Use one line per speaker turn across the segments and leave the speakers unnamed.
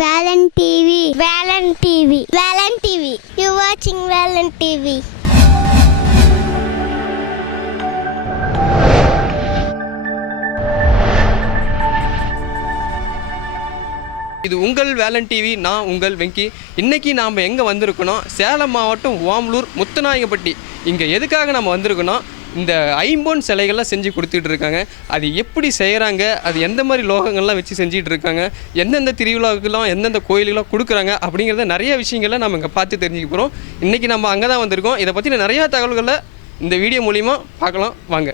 Velan TV Velan TV Velan TV. You வாட்சிங் Velan TV.
இது உங்கள் வேலன் டிவி நான் உங்கள் வெங்கி. இன்னைக்கு நாம் எங்கே வந்திருக்கணும்? சேலம் மாவட்டம் ஓமலூர் முத்துநாயகப்பட்டி. இங்கே எதுக்காக நம்ம வந்திருக்கணும்? இந்த ஐம்பொன் சிலைகள்லாம் செஞ்சு கொடுத்துட்டு இருக்காங்க அது எப்படி செய்கிறாங்க அது எந்த மாதிரி லோகங்கள்லாம் வச்சு செஞ்சுட்டு இருக்காங்க எந்தெந்த திருவிழாவுக்கெல்லாம் எந்தெந்த கோயிலுக்கெல்லாம் கொடுக்குறாங்க? அப்படிங்கிறத நிறைய விஷயங்களை நம்ம இங்கே பார்த்து தெரிஞ்சுக்க போகிறோம் இன்றைக்கி நம்ம அங்கே தான் வந்திருக்கோம். இதை பற்றின நிறையா தகவல்களை இந்த வீடியோ மூலிமா பார்க்கலாம். வாங்க.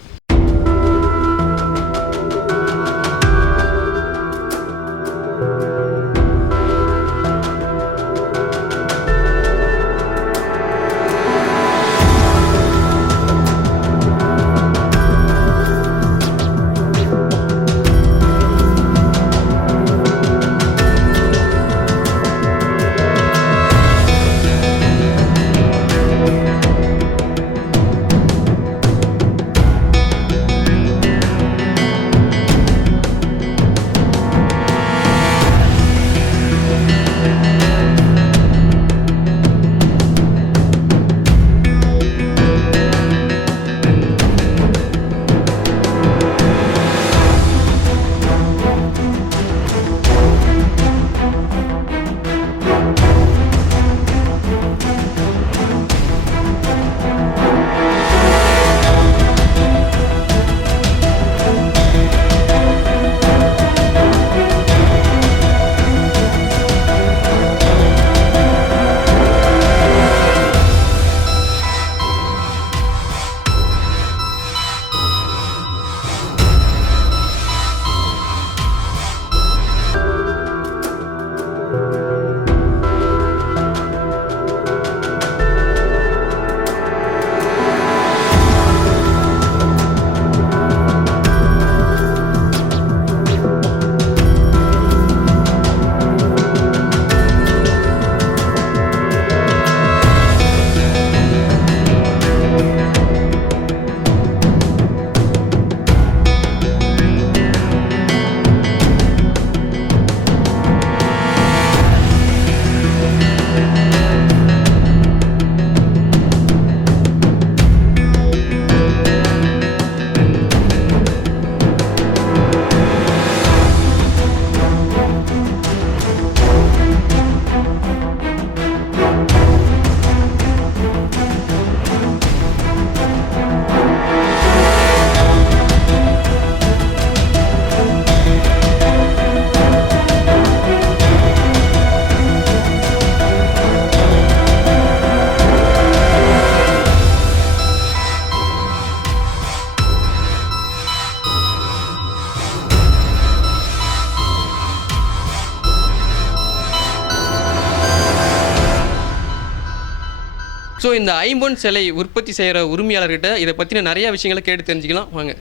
இந்த ஐம்பொன் சிலை உற்பத்தி செய்கிற உரிமையாளர்கிட்ட இதை பற்றின நிறைய விஷயங்களை கேட்டு தெரிஞ்சுக்கலாம். வாங்க.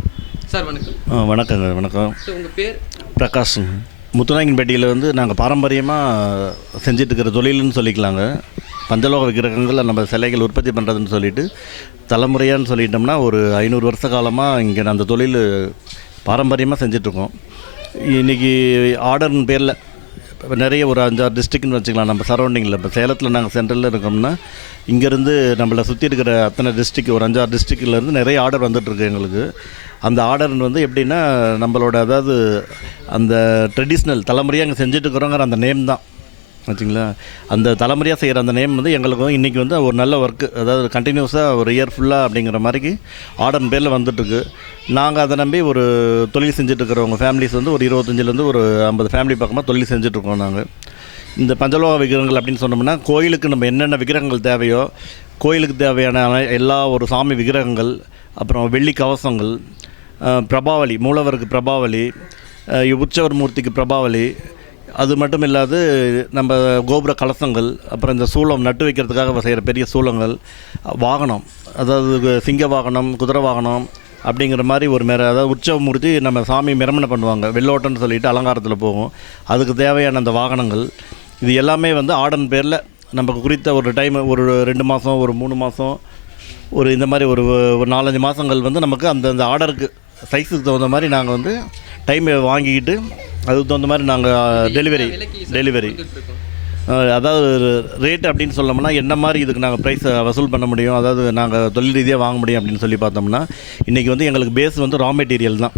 சார் வணக்கம்.
ஆ வணக்கங்க வணக்கம்.
ஸோ உங்கள் பேர்?
பிரகாஷ். முத்துநாயக்கன்பேட்டையில் வந்து நாங்கள் பாரம்பரியமாக செஞ்சுட்டு இருக்கிற தொழில்னு சொல்லிக்கலாங்க. பஞ்சலோக விக்கிரகங்கள் நம்ம சிலைகள் உற்பத்தி பண்ணுறதுன்னு சொல்லிட்டு தலைமுறையான்னு சொல்லிட்டோம்னா ஒரு ஐநூறு வருஷ காலமாக இங்கே அந்த தொழில் பாரம்பரியமாக செஞ்சிட்ருக்கோம் இன்றைக்கி ஆர்டர்னு பேரில் இப்போ நிறைய ஒரு அஞ்சாறு டிஸ்ட்ரிக்ட்னு வச்சுக்கலாம். நம்ம சரௌண்டிங்கில் இப்போ சேலத்தில் நாங்கள் சென்ட்ரலில் இருக்கோம்னா இங்கேருந்து நம்மளை சுற்றி இருக்கிற அத்தனை டிஸ்ட்ரிக் ஒரு அஞ்சாறு டிஸ்ட்ரிக்ட்லேருந்து நிறைய ஆர்டர் வந்துட்டுருக்கு எங்களுக்கு. அந்த ஆர்டர் வந்து எப்படின்னா நம்மளோட அதாவது அந்த ட்ரெடிஷ்னல் தலைமுறையாக அங்கே செஞ்சுட்டு இருக்கிறோங்கிற அந்த நேம் தான். வச்சுங்களா அந்த தலைமுறையாக செய்கிற அந்த நேம் வந்து எங்களுக்கும் இன்றைக்கி வந்து ஒரு நல்ல ஒர்க்கு அதாவது கண்டினியூஸாக ஒரு இயர் ஃபுல்லாக அப்படிங்கிற மாதிரிக்கு ஆர்டர் பேரில் வந்துட்டுருக்கு. நாங்கள் அதை நம்பி ஒரு தொழில் செஞ்சுட்டு இருக்கிறவங்க ஃபேமிலிஸ் வந்து ஒரு இருபத்தஞ்சிலேருந்து ஒரு ஐம்பது ஃபேமிலி பக்கமாக தொழில் செஞ்சுட்ருக்கோம் நாங்கள் இந்த பஞ்சலோக விக்கிரகங்கள் அப்படின்னு சொன்னோம்னா கோயிலுக்கு நம்ம என்னென்ன விக்கிரகங்கள் தேவையோ கோயிலுக்கு தேவையான எல்லா ஒரு சாமி விக்கிரகங்கள் அப்புறம் வெள்ளி கவசங்கள் பிரபாவளி பிரபாவலி மூலவருக்கு பிரபாவலி உற்சவர் மூர்த்திக்கு பிரபாவலி அது மட்டும் இல்லாது நம்ம கோபுர கலசங்கள் அப்புறம் இந்த சூளம் நட்டு வைக்கிறதுக்காக செய்கிற பெரிய சூளங்கள் வாகனம் அதாவது சிங்க வாகனம் குதிரை வாகனம் அப்படிங்கிற மாதிரி ஒரு மேர அதாவது உற்சவமூர்த்தி நம்ம சாமி மிரமணை பண்ணுவாங்க. வெள்ளோட்டம்னு சொல்லிட்டு அலங்காரத்தில் போகும் அதுக்கு தேவையான அந்த வாகனங்கள். இது எல்லாமே வந்து ஆடன் பேரில் நமக்கு குறித்த ஒரு டைம் ஒரு ரெண்டு மாதம் ஒரு மூணு மாதம் ஒரு இந்த மாதிரி ஒரு ஒரு நாலஞ்சு மாதங்கள் வந்து நமக்கு அந்த அந்த ஆர்டருக்கு சைஸுக்கு தகுந்த மாதிரி நாங்கள் வந்து டைம் வாங்கிக்கிட்டு அதுக்கு தகுந்த மாதிரி நாங்கள் டெலிவரி டெலிவரி அதாவது ரேட் அப்படின்னு சொல்லணும்னா என்ன மாதிரி இதுக்கு நாங்கள் ப்ரைஸ் வசூல் பண்ண முடியும்? அதாவது நாங்கள் தொழில் ரீதியாக வாங்க முடியும் அப்படின்னு சொல்லி பார்த்தோம்னா இன்றைக்கி வந்து எங்களுக்கு பேஸ் வந்து ரா மெட்டீரியல் தான்.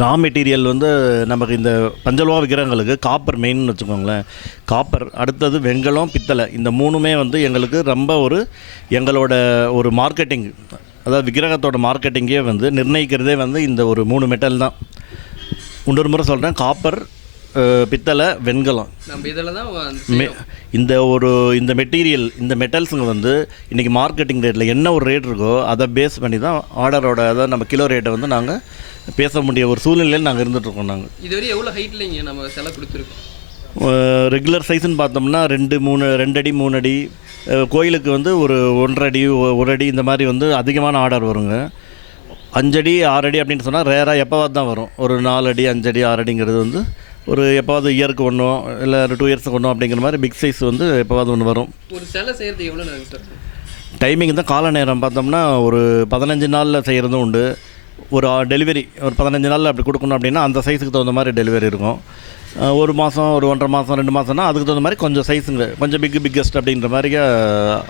ரா மெட்டீரியல் வந்து நமக்கு இந்த பஞ்சலோக விக்கிரகங்களுக்கு காப்பர் மெயின்னு வச்சுக்கோங்களேன். காப்பர் அடுத்தது வெண்கலம் பித்தளை இந்த மூணுமே வந்து எங்களுக்கு ரொம்ப ஒரு எங்களோட ஒரு மார்க்கெட்டிங் அதாவது விக்கிரகத்தோட மார்க்கெட்டிங்கே வந்து நிர்ணயிக்கிறதே வந்து இந்த ஒரு மூணு மெட்டல் தான். இன்னொரு முறை சொல்கிறேன் காப்பர் பித்தளை வெண்கலம்.
நம்ம இதில் தான்
இந்த ஒரு இந்த மெட்டீரியல் இந்த மெட்டல்ஸுங்க வந்து இன்றைக்கி மார்க்கெட்டிங் ரேட்டில் என்ன ஒரு ரேட் இருக்கோ அதை பேஸ் பண்ணி தான் ஆர்டரோட அதாவது நம்ம கிலோ ரேட்டை வந்து நாங்கள் பேச முடிய ஒரு சூழ்நிலையில் நாங்கள் இருந்துகிட்ருக்கோம் நாங்கள்
இதுவரை எவ்வளோ ஹைட்டில் இங்கே நம்ம சிலை கொடுத்துருக்கோம்?
ரெகுலர் சைஸ்ன்னு பார்த்தோம்னா ரெண்டு மூணு ரெண்டு அடி மூணு அடி கோயிலுக்கு வந்து ஒரு ஒன்றரை அடி ஒ- ஒரு அடி இந்த மாதிரி வந்து அதிகமான ஆர்டர் வருங்க. அஞ்சடி ஆறு அடி அப்படின்னு சொன்னால் ரேராக எப்போவாது தான் வரும். ஒரு நாலு அடி அஞ்சடி ஆறு அடிங்கிறது வந்து ஒரு எப்போவாது இயருக்கு ஒன்றும் இல்லை டூ இயர்ஸுக்கு ஒன்றும் அப்படிங்கிற மாதிரி பிக் சைஸ் வந்து எப்போவாது ஒன்று வரும்.
ஒரு சிலை செய்கிறதுக்கு எவ்வளோ நேரம் சார்
டைமிங் தான் கால நேரம் பார்த்தோம்னா ஒரு பதினஞ்சு நாளில் செய்கிறதும் உண்டு. ஒரு டெலிவரி ஒரு பதினஞ்சு நாளில் அப்படி கொடுக்கணும் அப்படின்னா அந்த சைஸுக்கு தகுந்த மாதிரி டெலிவரி இருக்கும். ஒரு மாதம் ஒரு ஒன்றரை மாதம் ரெண்டு மாதம்னா அதுக்கு தகுந்த மாதிரி கொஞ்சம் சைஸுங்க கொஞ்சம் பிக் பிக்கஸ்ட் அப்படின்ற மாதிரி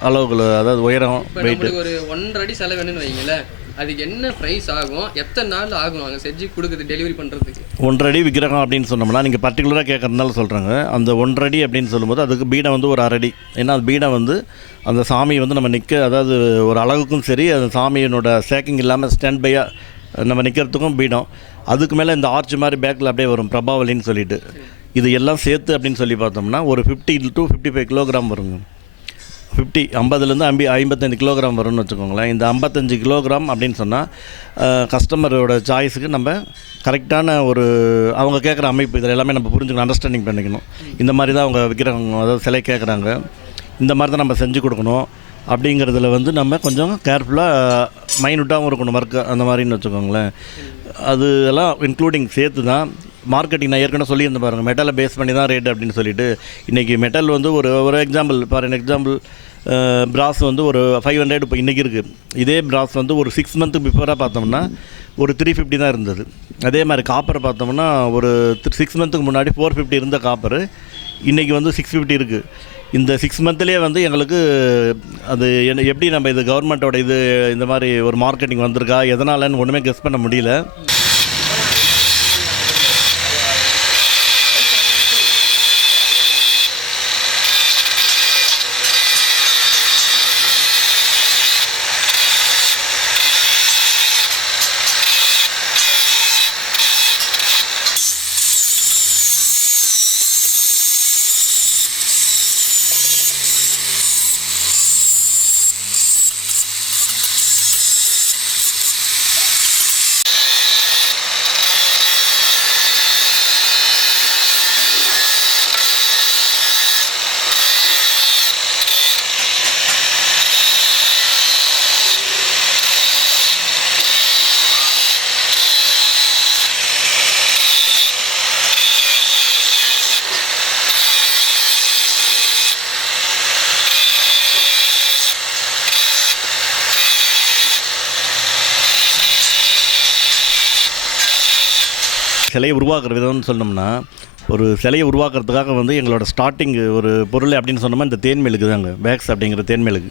அளவுகள் அதாவது உயரம்
இப்போ
வெயிட்
நம்மளுக்கு ஒரு ஒன்றரை அடி செலவு வேணும்னு வைங்களேன் அதுக்கு என்ன ப்ரைஸ் ஆகும் எத்தனை நாள் ஆகும் அங்கே செஞ்சு கொடுக்குறது டெலிவரி பண்ணுறதுக்கு
ஒன்றரை அடி விக்கிரகம் அப்படின்னு சொன்னோம்னா நீங்கள் பர்டிகுலராக கேட்கறதுனால சொல்கிறாங்க அந்த ஒன்றரை அப்படின்னு சொல்லும்போது அதுக்கு பீடம் வந்து ஒரு அரடி ஏன்னா அது பீடம் வந்து அந்த சாமி வந்து நம்ம நிற்க அதாவது ஒரு அழகுக்கும் சரி அந்த சாமியினோட சேக்கிங் இல்லாமல் ஸ்டாண்ட் பையாக நம்ம நிற்கிறதுக்கும் பீடம். அதுக்கு மேலே இந்த ஆர்ச் மாதிரி பேக்கில் அப்படியே வரும் பிரபாவலின்னு சொல்லிட்டு. இது எல்லாம் சேர்த்து அப்படின்னு சொல்லி பார்த்தோம்னா ஒரு fifty to fifty five kilogram வருங்க. ஃபிஃப்டி ஐம்பதுலேருந்து ஐம்பி ஐம்பத்தஞ்சு கிலோகிராம் வரும்னு வச்சுக்கோங்களேன். இந்த ஐம்பத்தஞ்சு கிலோகிராம் அப்படின்னு சொன்னால் கஸ்டமரோட சாய்ஸுக்கு நம்ம கரெக்டான ஒரு அவங்க கேட்குற அமைப்பு இதில் எல்லாமே நம்ம புரிஞ்சுக்கணும் அண்டர்ஸ்டாண்டிங் பண்ணிக்கணும். இந்த மாதிரி தான் அவங்க விற்கிறாங்க அதாவது சிலை கேட்குறாங்க இந்த மாதிரி தான் நம்ம செஞ்சு கொடுக்கணும். அப்படிங்கிறதுல வந்து நம்ம கொஞ்சம் கேர்ஃபுல்லாக மைனூட்டாகவும் இருக்கணும் ஒர்க்கு அந்த மாதிரின்னு வச்சுக்கோங்களேன். அது எல்லாம் இன்க்ளூடிங் சேர்த்து தான் மார்க்கெட்டிங் நான் ஏற்கனவே சொல்லியிருந்தேன் பாருங்கள் மெட்டலை பேஸ் பண்ணி தான் ரேட் அப்படின்னு சொல்லிட்டு. இன்றைக்கி மெட்டல் வந்து ஒரு ஒரு example for an example brass வந்து ஒரு ஃபைவ் ஹண்ட்ரட் இப்போ இன்றைக்கி இருக்குது இதே பிராஸ் வந்து ஒரு சிக்ஸ் மந்த்து பிஃபோராக பார்த்தோம்னா ஒரு த்ரீ ஃபிஃப்டி தான் இருந்தது. அதே மாதிரி காப்பர் பார்த்தோம்னா ஒரு சிக்ஸ் மந்த்துக்கு முன்னாடி ஃபோர் ஃபிஃப்டி இருந்த காப்பர் இன்றைக்கி வந்து சிக்ஸ் ஃபிஃப்டி இருக்குது இந்த சிக்ஸ் மந்த்லேயே வந்து எங்களுக்கு அது என்ன எப்படி நம்ம இது கவர்மெண்ட்டோட இது இந்த மாதிரி ஒரு மார்க்கெட்டிங் வந்திருக்கா எதனாலன்னு ஒன்றுமே கெஸ் பண்ண முடியல. சிலையை உருவாக்குற விதம்னு சொன்னோம்னா ஒரு சிலையை உருவாக்குறதுக்காக வந்து எங்களோட ஸ்டார்டிங் ஒரு பொருள் அப்படின்னு சொன்னோம்னா இந்த தேன்மேலுக்கு தாங்க. பேக்ஸ் அப்படிங்கிற தேன்மேலுக்கு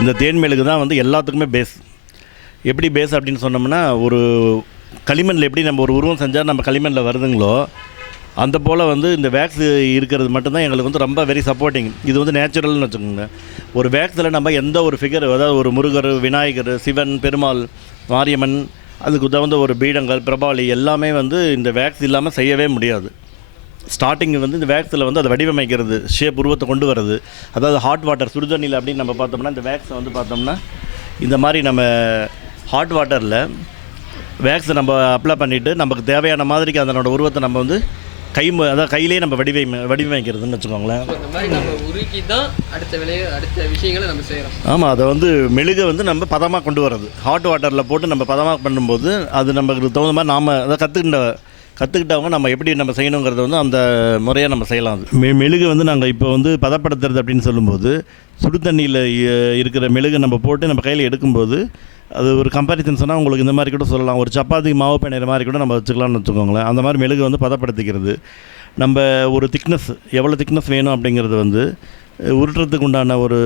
இந்த தேன்மேலுக்கு தான் வந்து எல்லாத்துக்குமே பேஸ் எப்படி பேஸ் அப்படின்னு சொன்னோம்னா ஒரு களிமண்ணில் எப்படி நம்ம ஒரு உருவம் செஞ்சால் நம்ம களிமண்ணில் வருதுங்களோ அந்த போல் வந்து இந்த வேக்ஸ் இருக்கிறது மட்டும்தான் எங்களுக்கு வந்து ரொம்ப வெரி சப்போர்ட்டிங் இது வந்து நேச்சுரல்னு வச்சுக்கோங்க. ஒரு வேக்ஸில் நம்ம எந்த ஒரு ஃபிகர் அதாவது ஒரு முருகர் விநாயகர் சிவன் பெருமாள் மாரியம்மன் அதுக்கு தகுந்த ஒரு பீடங்கள் பிரபாலி எல்லாமே வந்து இந்த வேக்ஸ் இல்லாமல் செய்யவே முடியாது. ஸ்டார்டிங் வந்து இந்த வேக்ஸில் வந்து அதை வடிவமைக்கிறது ஷேப் உருவத்தை கொண்டு வர்றது. அதாவது ஹாட் வாட்டர் சுடுதண்ணியில் அப்படின்னு நம்ம பார்த்தோம்னா இந்த வேக்ஸை வந்து பார்த்தோம்னா இந்த மாதிரி நம்ம ஹாட் வாட்டரில் வேக்ஸை நம்ம அப்ளை பண்ணிவிட்டு நமக்கு தேவையான மாதிரிக்கு அதனோட உருவத்தை நம்ம வந்து கை மு- அதாவது கையிலேயே நம்ம வடிவை வடிவமைக்கிறதுன்னு வச்சுக்கோங்களேன்.
உருக்கி தான் அடுத்த விலையை அடுத்த விஷயங்களை நம்ம செய்கிறோம்
ஆமாம் அதை வந்து மெழுகை வந்து நம்ம பதமாக கொண்டு வர்றது. ஹாட் வாட்டரில் போட்டு நம்ம பதமாக பண்ணும்போது அது நமக்கு தகுந்த மாதிரி நாம் அதை கற்றுக்கிட்ட கற்றுக்கிட்டவங்க நம்ம எப்படி நம்ம செய்யணுங்கிறத வந்து அந்த முறையாக நம்ம செய்யலாம் அது. மெ மெழுகு வந்து நாங்கள் இப்போ வந்து பதப்படுத்துறது அப்படின்னு சொல்லும்போது சுடு தண்ணியில் இருக்கிற மெழுகு நம்ம போட்டு நம்ம கையில் எடுக்கும்போது அது ஒரு கம்பேரிசன் சொன்னால் உங்களுக்கு இந்த மாதிரி கூட சொல்லலாம். ஒரு சப்பாத்தி மாவு பிணையிற மாதிரி கூட நம்ம வச்சுக்கலாம்னு வச்சுக்கோங்களேன். அந்த மாதிரி மெழுகு வந்து பதப்படுத்திக்கிறது. நம்ம ஒரு திக்னஸ் எவ்வளோ திக்னஸ் வேணும் அப்படிங்கிறது வந்து உருட்டுறதுக்கு உண்டான ஒரு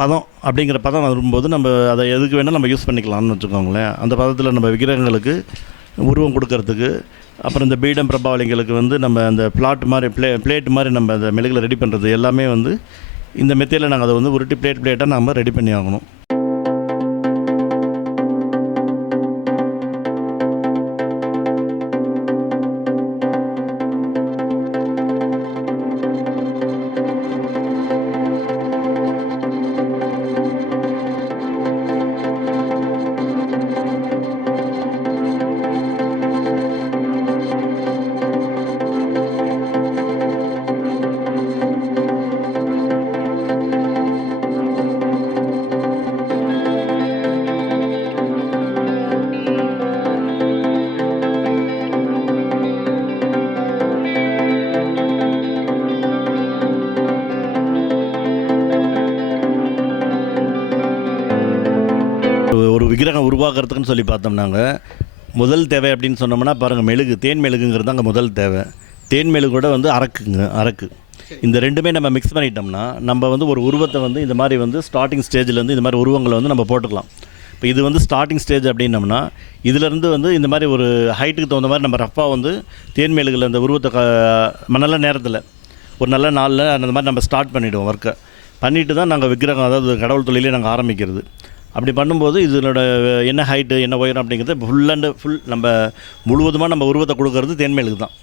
பதம் அப்படிங்கிற பதம் வரும்போது நம்ம அதை எதுக்கு வேணால் நம்ம யூஸ் பண்ணிக்கலாம்னு வச்சுக்கோங்களேன். அந்த பதத்தில் நம்ம விக்கிரகங்களுக்கு உருவம் கொடுக்கறதுக்கு அப்புறம் இந்த பீடம் பிரபாவலிங்களுக்கு வந்து நம்ம அந்த பிளாட் மாதிரி ப்ளே பிளேட் மாதிரி நம்ம அந்த மெழுகில் ரெடி பண்ணுறது எல்லாமே வந்து இந்த மெத்தையில் நாங்கள் அதை வந்து உருட்டி பிளேட் பிளேட்டாக நம்ம ரெடி பண்ணி ஆகணும். உருவாக்குறதுக்குன்னு சொல்லி பார்த்தோம்னாங்க முதல் தேவை அப்படின்னு சொன்னோம்னா பாருங்கள் மெழுகு தேன் மெழுகுங்கிறது அங்கே முதல் தேவை. தேன் மெழுகோட வந்து அரக்குங்க அரக்கு. இந்த ரெண்டுமே நம்ம மிக்ஸ் பண்ணிட்டோம்னா நம்ம வந்து ஒரு உருவத்தை வந்து இந்த மாதிரி வந்து ஸ்டார்டிங் ஸ்டேஜ்லேருந்து இந்த மாதிரி உருவங்களை வந்து நம்ம போட்டுக்கலாம். இப்போ இது வந்து ஸ்டார்டிங் ஸ்டேஜ் அப்படின்னம்னா இதுலேருந்து வந்து இந்த மாதிரி ஒரு ஹைட்டுக்கு தகுந்த மாதிரி நம்ம ரஃபாக வந்து தேன் மெழுகுல இந்த உருவத்தை க நல்ல நேரத்தில் ஒரு நல்ல நாளில் அந்த மாதிரி நம்ம ஸ்டார்ட் பண்ணிவிடுவோம் ஒர்க்கை பண்ணிவிட்டு தான் நாங்கள் விக்கிரகம் அதாவது கடவுள் தொழிலே நாங்கள் ஆரம்பிக்கிறது. அப்படி பண்ணும்போது இதனோட என்ன ஹைட்டு என்ன உயரம் அப்படிங்கிறது ஃபுல் அண்ட் ஃபுல் நம்ம முழுவதுமாக நம்ம உருவத்தை கொடுக்கறது தேன்மேலுக்கு தான்.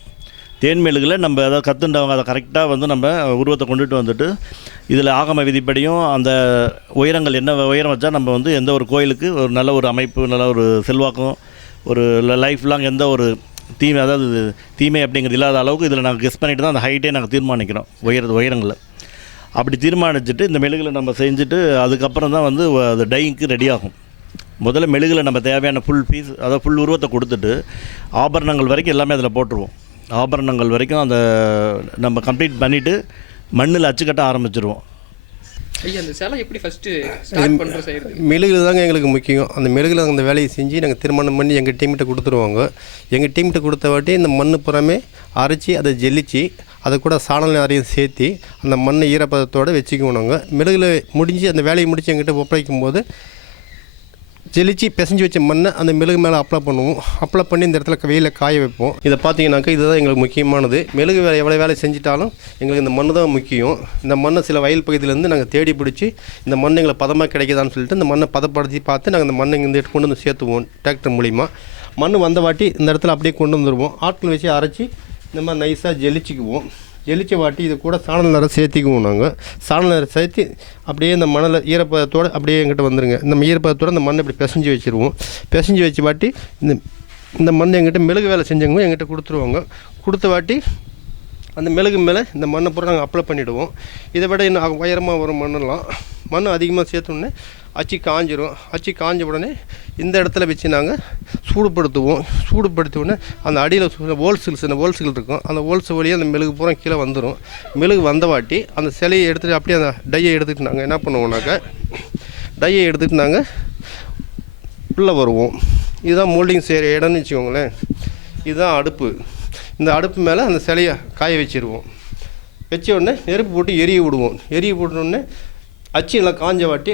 தேன்மேலுகில் நம்ம அதாவது கற்றுண்டவங்க அதை கரெக்டாக வந்து நம்ம உருவத்தை கொண்டுட்டு வந்துட்டு இதில் ஆகம விதிப்படியும் அந்த உயரங்கள் என்ன உயரம் வச்சால் நம்ம வந்து எந்த ஒரு கோயிலுக்கு ஒரு நல்ல ஒரு அமைப்பு நல்ல ஒரு செல்வாக்கும் ஒரு லைஃப் லாங் எந்த ஒரு தீமை அதாவது தீமை அப்படிங்கிறது இல்லாத அளவுக்கு இதில் நாங்கள் கெஸ் பண்ணிட்டு தான் அந்த ஹைட்டே நாங்கள் தீர்மானிக்கிறோம். உயர உயரங்களை அப்படி தீர்மானிச்சுட்டு இந்த மெழுகில் நம்ம செஞ்சுட்டு அதுக்கப்புறம் தான் வந்து அது டைக்கு ரெடி ஆகும். முதல்ல மெழுகில் நம்ம தேவையான ஃபுல் பீஸ் அதாவது ஃபுல் உருவத்தை கொடுத்துட்டு ஆபரணங்கள் வரைக்கும் எல்லாமே அதில் போட்டுருவோம். ஆபரணங்கள் வரைக்கும் அந்த நம்ம கம்ப்ளீட் பண்ணிவிட்டு மண்ணில் அச்சுக்கட்ட ஆரம்பிச்சிருவோம்.
ஐயா அந்த சிலை எப்படி ஃபஸ்ட்டு ஸ்டார்ட் பண்ணுற செய்கிறது
மெழுகுல தாங்க எங்களுக்கு முக்கியம். அந்த மெழுகுல அந்த வேலையை செஞ்சு நாங்கள் திருமணம் பண்ணி எங்கள் டீம்கிட்ட கொடுத்துருவாங்க. எங்கள் டீம்கிட்ட கொடுத்த வாட்டி இந்த மண் புறமே அரைச்சி அதை ஜெல்லிச்சு அதை கூட சாணல் நிறையும் சேர்த்து அந்த மண்ணை ஈரப்பதத்தோடு வச்சுக்குவோம் நாங்கள் முடிஞ்சு அந்த வேலையை முடிச்சு எங்கிட்ட ஒப்படைக்கும் போது ஜெலிச்சு பிசைஞ்சு வச்ச மண்ணை அந்த மெழுகு மேலே அப்ளை பண்ணுவோம். அப்ளை பண்ணி இந்த இடத்துல வெயிலில் காய வைப்போம். இதை பார்த்தீங்கன்னாக்கா இதுதான் எங்களுக்கு முக்கியமானது. மெழுகு வேலை எவ்வளோ வேலை செஞ்சிட்டாலும் எங்களுக்கு இந்த மண் தான் முக்கியம். இந்த மண்ணை சில வயல் பகுதியிலேருந்து நாங்கள் தேடி பிடிச்சி இந்த மண் எங்களுக்கு பதமாக கிடைக்குதான்னு சொல்லிட்டு இந்த மண்ணை பதப்படுத்தி பார்த்து நாங்கள் இந்த மண்ணை இங்கே கொண்டு வந்து சேர்த்துவோம் டிராக்டர் மூலிமா மண் வந்த வாட்டி இந்த இடத்துல அப்படியே கொண்டு வந்துடுவோம் ஆட்கள் வச்சு அரைச்சி இந்த மாதிரி நைஸாக ஜெலிச்சுக்குவோம். ஜெலிச்ச வாட்டி இது கூட சாணல் நிறம் சேர்த்திக்குவோம் நாங்கள் சாணல் நிறம் சேர்த்து அப்படியே இந்த மணலை ஈரப்பதத்தோடு அப்படியே எங்கிட்ட வந்துருங்க. இந்த ஈரப்பதத்தோடு இந்த மண்ணை இப்படி பிசைஞ்சு வச்சுருவோம். பிசைஞ்சு வச்சு வாட்டி இந்த இந்த மண் எங்கிட்ட மெழுகு வேலை செஞ்சவங்க எங்கிட்ட கொடுத்துருவாங்க. கொடுத்த வாட்டி அந்த மெழுகு மேலே இந்த மண்ணை பூரா நாங்கள் அப்ளை பண்ணிவிடுவோம் இதை விட இன்னும் உயரமாக வரும் மண்ணெல்லாம். மண் அதிகமாக சேர்த்தோடனே அச்சு காஞ்சிரும். அச்சு காஞ்ச உடனே இந்த இடத்துல வச்சு நாங்கள் சூடுபடுத்துவோம். சூடுபடுத்தி உடனே அந்த அடியில் ஹோல்சேல்ஸ் சின்ன ஹோல்சேல் இருக்கும். அந்த ஹோல்சேல் வழியாக அந்த மெழுகு பூரா கீழே வந்துடும் மெழுகு வந்தவாட்டி அந்த சிலையை எடுத்துகிட்டு அப்படியே அந்த டையை எடுத்துகிட்டு நாங்கள் என்ன பண்ணுவோம்னாக்க டையை எடுத்துகிட்டு நாங்கள் உள்ளே வருவோம். இதுதான் மோல்டிங் செய்கிற இடம்னு வச்சுக்கோங்களேன். இதுதான் அடுப்பு. இந்த அடுப்பு மேலே அந்த சிலையை காய வச்சிருவோம். வச்ச உடனே நெருப்பு போட்டு எரிய விடுவோம். எரிய போட்டோடனே அச்சு எல்லாம் காஞ்ச வாட்டி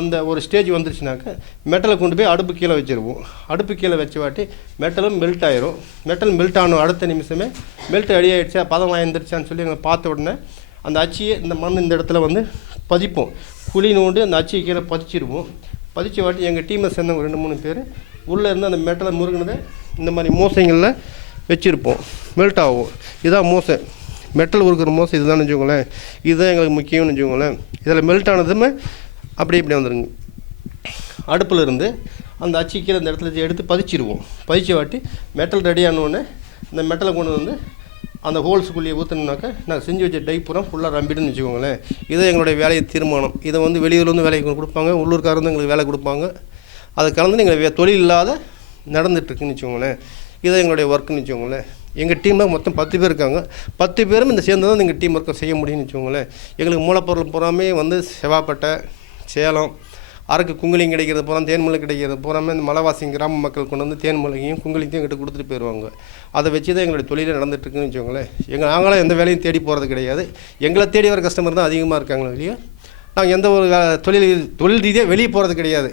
அந்த ஒரு ஸ்டேஜ் வந்துருச்சுனாக்க மெட்டலை கொண்டு போய் அடுப்பு கீழே வச்சிருவோம். அடுப்பு கீழே வச்சவாட்டி மெட்டலும் மெல்ட் ஆயிரும். மெட்டல் மெல்ட் ஆனும் அடுத்த நிமிஷமே மெல்ட் அடி ஆகிடுச்சா பதம் வாய்ந்துருச்சான்னு சொல்லி எங்களை பார்த்த உடனே அந்த அச்சியை இந்த மண் இந்த இடத்துல வந்து பதிப்போம். குழி நோண்டு அந்த அச்சியை கீழே பதிச்சிருவோம். பதிச்சு வாட்டி எங்கள் டீமை சேர்ந்தவங்க ரெண்டு மூணு பேர் உள்ளே இருந்து அந்த மெட்டலை முருகினதை இந்த மாதிரி மோசைங்களில் வச்சுருப்போம். மெல்ட் ஆகும். இதுதான் மோசை. மெட்டல் உருக்கிற மோசை இதுதான் வச்சுக்கோங்களேன். இதுதான் எங்களுக்கு முக்கியம்னு வச்சுக்கோங்களேன். இதில் மெல்ட் ஆனதுமே அப்படி இப்படி வந்துடுங்க அடுப்பில் இருந்து அந்த அச்சு கீழே இடத்துல எடுத்து பதிச்சிடுவோம் பதிச்சு வாட்டி மெட்டல் ரெடி ஆனோடனே இந்த மெட்டலை கொண்டு வந்து அந்த ஹோல்ஸுக்குள்ளேயே ஊற்றணுனாக்கா நான் செஞ்சு வச்ச டை பூரா ஃபுல்லாக ரம்பிடுன்னு வச்சுக்கோங்களேன். இதை எங்களுடைய வேலையை தீர்மானம். இதை வந்து வெளியூர்லேருந்து வேலைக்கு கொடுப்பாங்க உள்ளூர்காரந்து எங்களுக்கு வேலை கொடுப்பாங்க. அதை கலந்து எங்களுக்கு வே- தொழில் இல்லாத நடந்துகிட்ருக்குன்னு வச்சுக்கோங்களேன். இதை எங்களுடைய ஒர்க்குன்னு வச்சுக்கோங்களேன். எங்கள் டீமில் மொத்தம் பத்து பேர் இருக்காங்க. பத்து பேரும் இந்த சேர்ந்து தான் எங்கள் டீம் ஒர்க்கை செய்ய முடியும்னு வச்சுக்கோங்களேன். எங்களுக்கு மூலப்பொருள் பூராமே வந்து செவாப்பட்டை சேலம் அரக்கு குங்குளியும் கிடைக்கிறது பூரா தேன்மலை கிடைக்கிறது பூராமே இந்த மலைவாசி கிராம மக்கள் கொண்டு வந்து தேன்மலையும் குங்குளித்தையும் எங்கிட்ட கொடுத்துட்டு போயிடுவாங்க அதை வச்சு தான் எங்களுடைய தொழிலே நடந்துட்டுருக்குன்னு வச்சுக்கோங்களேன். எங்கள் நாங்களாம் எந்த வேலையும் தேடி போகிறது கிடையாது. எங்களை தேடி வர கஸ்டமர் தான் அதிகமாக இருக்காங்களே இல்லையா நாங்கள் எந்த ஒரு தொழில் தொழில் ரீதியாக வெளியே போகிறது கிடையாது.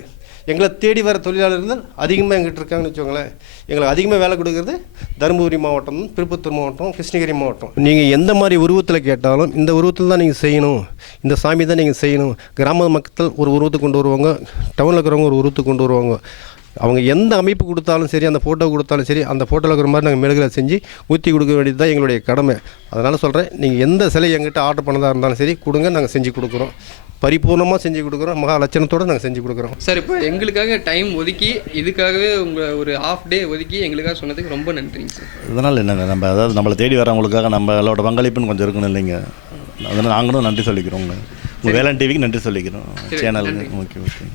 எங்களை தேடி வர தொழிலாளர்கள் அதிகமாக எங்கிட்ட இருக்காங்கன்னு வச்சுக்கோங்களேன். எங்களுக்கு அதிகமாக வேலை கொடுக்குறது தருமபுரி மாவட்டம் திருப்பத்தூர் மாவட்டம் கிருஷ்ணகிரி மாவட்டம். நீங்கள் எந்த மாதிரி உருவத்தில் கேட்டாலும் இந்த உருவத்தில் தான் நீங்கள் செய்யணும். இந்த சாமி தான் நீங்கள் செய்யணும். கிராம மக்கள் ஒரு உருவத்தை கொண்டு வருவாங்க டவுனில் இருக்கிறவங்க ஒரு உருவத்தை கொண்டு வருவாங்க. அவங்க எந்த அமைப்பு கொடுத்தாலும் சரி அந்த ஃபோட்டோ கொடுத்தாலும் சரி அந்த ஃபோட்டோவில் இருக்கிற மாதிரி நாங்கள் மெழுகுல செஞ்சு ஊற்றி கொடுக்க வேண்டியது தான் எங்களுடைய கடமை. அதனால் சொல்கிறேன் நீங்கள் எந்த சிலை எங்கிட்ட ஆர்டர் பண்ணதாக இருந்தாலும் சரி கொடுங்க நாங்கள் செஞ்சு கொடுக்குறோம். பரிபூர்ணமாக செஞ்சு கொடுக்குறோம் மகா லட்சணத்தோடு நாங்கள் செஞ்சு கொடுக்குறோம்.
சார் இப்போ எங்களுக்காக டைம் ஒதுக்கி இதுக்காகவே உங்கள் ஒரு ஹாஃப் டே ஒதுக்கி எங்களுக்காக சொன்னதுக்கு ரொம்ப நன்றிங்க சார்.
இதனால் என்னங்க நம்ம அதாவது நம்மளை தேடி வரவங்களுக்காக நம்மளோட பங்களிப்புன்னு கொஞ்சம் இருக்கணும் இல்லைங்க. அதனால் நாங்களும் நன்றி சொல்லிக்கிறோங்க. உங்கள் வேளாண் டிவிக்கு நன்றி சொல்லிக்கிறோம். சேனலுக்கு ஓகே ஓகே.